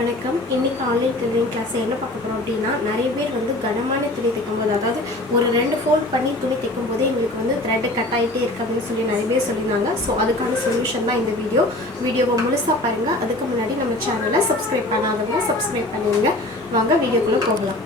வணக்கம். இன்னைக்கு online tailoring class என்ன பார்க்க போகிறோம் அப்படின்னா, நிறைய பேர் வந்து கனமான துணி தைக்கும்போது, அதாவது ஒரு 2 ஃபோல்ட் பண்ணி துணி தைக்கும்போது எங்களுக்கு வந்து த்ரெட்டு கட் ஆகிட்டே இருக்குது அப்படின்னு சொல்லி நிறைய பேர் சொல்லியிருந்தாங்க. ஸோ அதுக்கான சொல்யூஷன் தான் இந்த வீடியோவை முழுசாக பாருங்கள். அதுக்கு முன்னாடி நம்ம சேனலை சப்ஸ்கிரைப் பண்ணாதவங்க சப்ஸ்கிரைப் பண்ணிடுங்க. வாங்க வீடியோக்குள்ளே போகலாம்.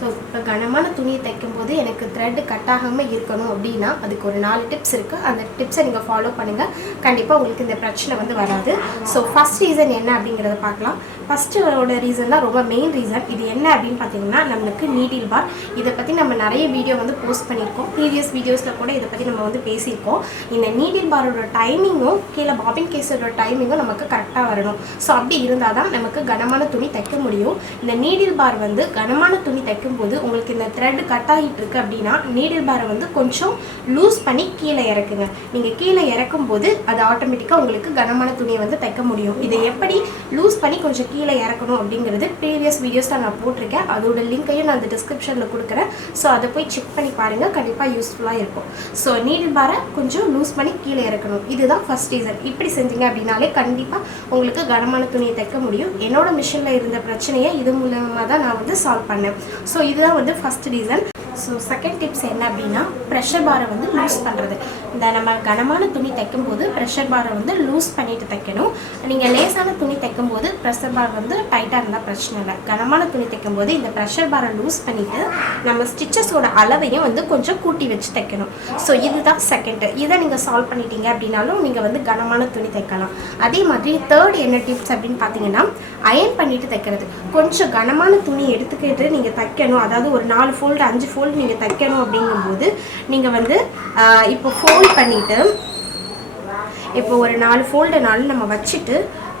ஸோ இப்போ கனமான துணியை தைக்கும்போது எனக்கு த்ரெட்டு கட் ஆகாமல் இருக்கணும் அப்படின்னா அதுக்கு ஒரு 4 டிப்ஸ் இருக்குது. அந்த டிப்ஸை நீங்கள் ஃபாலோ பண்ணுங்கள். கண்டிப்பாக உங்களுக்கு இந்த பிரச்சனை வந்து வராது. ஸோ ஃபஸ்ட் ரீசன் என்ன அப்படிங்கிறத பார்க்கலாம். ஃபஸ்ட்டோட ரீசன் தான் ரொம்ப மெயின் ரீசன். இது என்ன அப்படின்னு பார்த்தீங்கன்னா, நம்மளுக்கு நீடில் பார். இதை பற்றி நம்ம நிறைய வீடியோ வந்து போஸ்ட் பண்ணியிருக்கோம். ப்ரீவியஸ் வீடியோஸில் கூட இதை பற்றி நம்ம வந்து பேசியிருக்கோம். இந்த நீடில் பாரோட டைமிங்கும் கீழே பாபின் கேஸோட டைமிங்கும் நமக்கு கரெக்டாக வரணும். ஸோ அப்படி இருந்தால் தான் நமக்கு கனமான துணி தைக்க முடியும். இந்த நீடில் பார் வந்து கனமான துணி தைக்கும்போது உங்களுக்கு இந்த த்ரெட் கட் ஆகிட்டு இருக்கு அப்படின்னா, நீடில் பாரை வந்து கொஞ்சம் லூஸ் பண்ணி கீழே இறக்குங்க. நீங்கள் கீழே இறக்கும் போது அது ஆட்டோமேட்டிக்காக உங்களுக்கு கனமான துணியை வந்து தைக்க முடியும். இதை எப்படி லூஸ் பண்ணி கொஞ்சம் கீழே இறக்கணும் அப்படிங்கிறது ப்ரீவியஸ் வீடியோஸில் நான் போட்டிருக்கேன். அதோட லிங்க்கையும் நான் அந்த டிஸ்கிரிப்ஷனில் கொடுக்குறேன். ஸோ அதை போய் செக் பண்ணி பாருங்கள். கண்டிப்பாக யூஸ்ஃபுல்லாக இருக்கும். ஸோ நீடில் பாரை கொஞ்சம் லூஸ் பண்ணி கீழே இறக்கணும். இதுதான் ஃபர்ஸ்ட் ரீசன். இப்படி செஞ்சீங்க அப்படின்னாலே கண்டிப்பாக உங்களுக்கு கனமான துணியை தைக்க முடியும். என்னோட மிஷினில் இருந்த பிரச்சனையை இது மூலமாக தான் நான் வந்து சால்வ் பண்ணேன். ஸோ இதுதான் வந்து first reason. So second tips என்ன அப்படின்னா, ப்ரெஷர் பாரை வந்து லூஸ் பண்ணுறது. இந்த நம்ம கனமான துணி தைக்கும்போது ப்ரெஷர் பாரை வந்து லூஸ் பண்ணிட்டு தைக்கணும். நீங்கள் லேசான துணி தைக்கும்போது ப்ரெஷர் பார் வந்து டைட்டாக இருந்தால் பிரச்சனை இல்லை. கனமான துணி தைக்கும்போது இந்த ப்ரெஷர் பாரை லூஸ் பண்ணிவிட்டு நம்ம ஸ்டிச்சஸோட அளவையும் வந்து கொஞ்சம் கூட்டி வச்சு தைக்கணும். ஸோ இதுதான் செகண்டு. இதை நீங்கள் சால்வ் பண்ணிட்டீங்க அப்படின்னாலும் நீங்கள் வந்து கனமான துணி தைக்கலாம். அதே மாதிரி தேர்ட் என்ன டிப்ஸ் அப்படின்னு பார்த்தீங்கன்னா, அயன் பண்ணிட்டு தைக்கிறது. கொஞ்சம் கனமான துணி எடுத்துக்கிட்டு நீங்கள் தைக்கணும். அதாவது ஒரு 4 ஃபோல்டு 5 ஃபோல்டு நீங்கள் தைக்கணும் அப்படிங்கும்போது நீங்கள் வந்து இப்போ ஃபோல்ட் பண்ணிவிட்டு இப்போ ஒரு 4 ஃபோல்டுனாலும் நம்ம வச்சுட்டு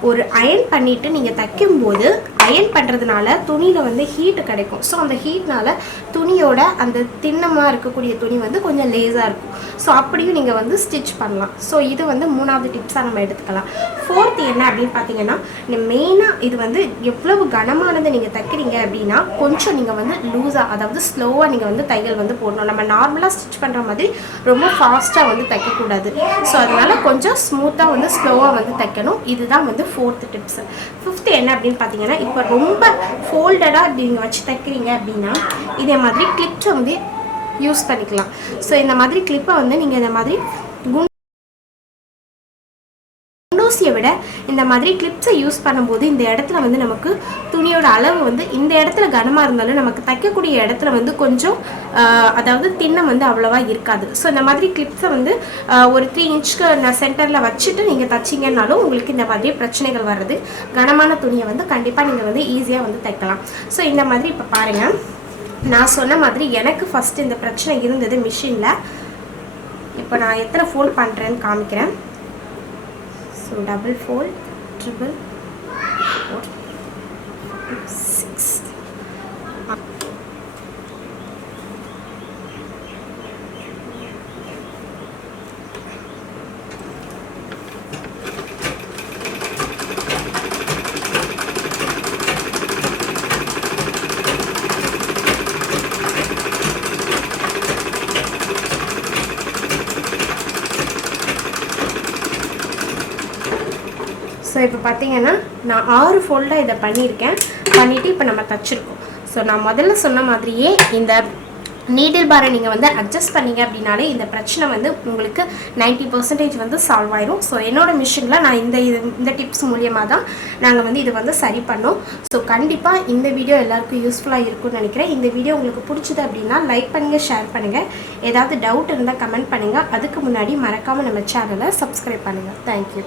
ஒரு அயன் பண்ணிவிட்டு நீங்கள் தைக்கும்போது அயன் பண்ணுறதுனால துணியில் வந்து ஹீட்டு கிடைக்கும். ஸோ அந்த ஹீட்னால துணியோட அந்த திண்ணமாக இருக்கக்கூடிய துணி வந்து கொஞ்சம் லேஸாக இருக்கும். ஸோ அப்படியும் நீங்கள் வந்து ஸ்டிச் பண்ணலாம். ஸோ இது வந்து 3வது டிப்ஸாக நம்ம எடுத்துக்கலாம். ஃபோர்த் என்ன அப்படின்னு பார்த்தீங்கன்னா, மெயினாக இது வந்து எவ்வளவு கனமானதை நீங்கள் தைக்கிறீங்க அப்படின்னா கொஞ்சம் நீங்கள் வந்து லூஸாக, அதாவது ஸ்லோவாக நீங்கள் வந்து தையல் வந்து போடணும். நம்ம நார்மலாக ஸ்டிச் பண்ணுற மாதிரி ரொம்ப ஃபாஸ்ட்டாக வந்து தைக்கக்கூடாது. ஸோ அதனால் கொஞ்சம் ஸ்மூத்தாக வந்து ஸ்லோவாக வந்து தைக்கணும். இதுதான் வந்து 4th டிப்ஸ். 5th என்ன அப்படின்னு பார்த்தீங்கன்னா, இப்போ ரொம்ப ஃபோல்டடாக நீங்கள் வச்சு தைக்கிறீங்க அப்படின்னா இதே மாதிரி கிளிப்ஸை வந்து யூஸ் பண்ணிக்கலாம். ஸோ இந்த மாதிரி கிளிப்பை வந்து நீங்கள் இந்த மாதிரி குண்டூசியை விட இந்த மாதிரி கிளிப்ஸை யூஸ் பண்ணும்போது இந்த இடத்துல வந்து நமக்கு துணியோட அளவு வந்து இந்த இடத்துல கனமாக இருந்தாலும் நமக்கு தைக்கக்கூடிய இடத்துல வந்து கொஞ்சம் அதாவது திண்ணம் வந்து அவ்வளோவா இருக்காது. ஸோ இந்த மாதிரி கிளிப்ஸை வந்து ஒரு 3 இன்ச்சுக்கு நான் சென்டரில் வச்சுட்டு நீங்கள் தைச்சிங்கன்னாலும் உங்களுக்கு இந்த மாதிரி பிரச்சனைகள் வர்றது. கனமான துணியை வந்து கண்டிப்பாக நீங்கள் வந்து ஈஸியாக வந்து தைக்கலாம். ஸோ இந்த மாதிரி இப்போ பாருங்கள், நான் சொன்ன மாதிரி எனக்கு ஃபஸ்ட்டு இந்த பிரச்சனை இருந்தது மிஷினில். இப்போ நான் எத்தனை ஃபோல்ட் பண்ணுறேன்னு காமிக்கிறேன். So double fold, triple fold, 6. So இப்போ பார்த்தீங்கன்னா நான் 6 ஃபோல்டாக இதை பண்ணிவிட்டு இப்போ நம்ம தைச்சிருக்கோம். ஸோ நான் முதல்ல சொன்ன மாதிரியே இந்த நீடில் பாரை நீங்கள் வந்து அட்ஜஸ்ட் பண்ணிங்க அப்படின்னாலே இந்த பிரச்சனை வந்து உங்களுக்கு 90% வந்து சால்வ் ஆயிரும். ஸோ என்னோட மிஷினில் நான் இந்த டிப்ஸ் மூலியமாக தான் நாங்கள் வந்து இதை வந்து சரி பண்ணோம். ஸோ கண்டிப்பாக இந்த வீடியோ எல்லாருக்கும் யூஸ்ஃபுல்லாக இருக்கும்னு நினைக்கிறேன். இந்த வீடியோ உங்களுக்கு பிடிச்சது அப்படின்னா லைக் பண்ணுங்கள், ஷேர் பண்ணுங்கள். ஏதாவது டவுட் இருந்தால் கமெண்ட் பண்ணுங்கள். அதுக்கு முன்னாடி மறக்காமல் நம்ம சேனலை சப்ஸ்கிரைப் பண்ணுங்கள். தேங்க்யூ.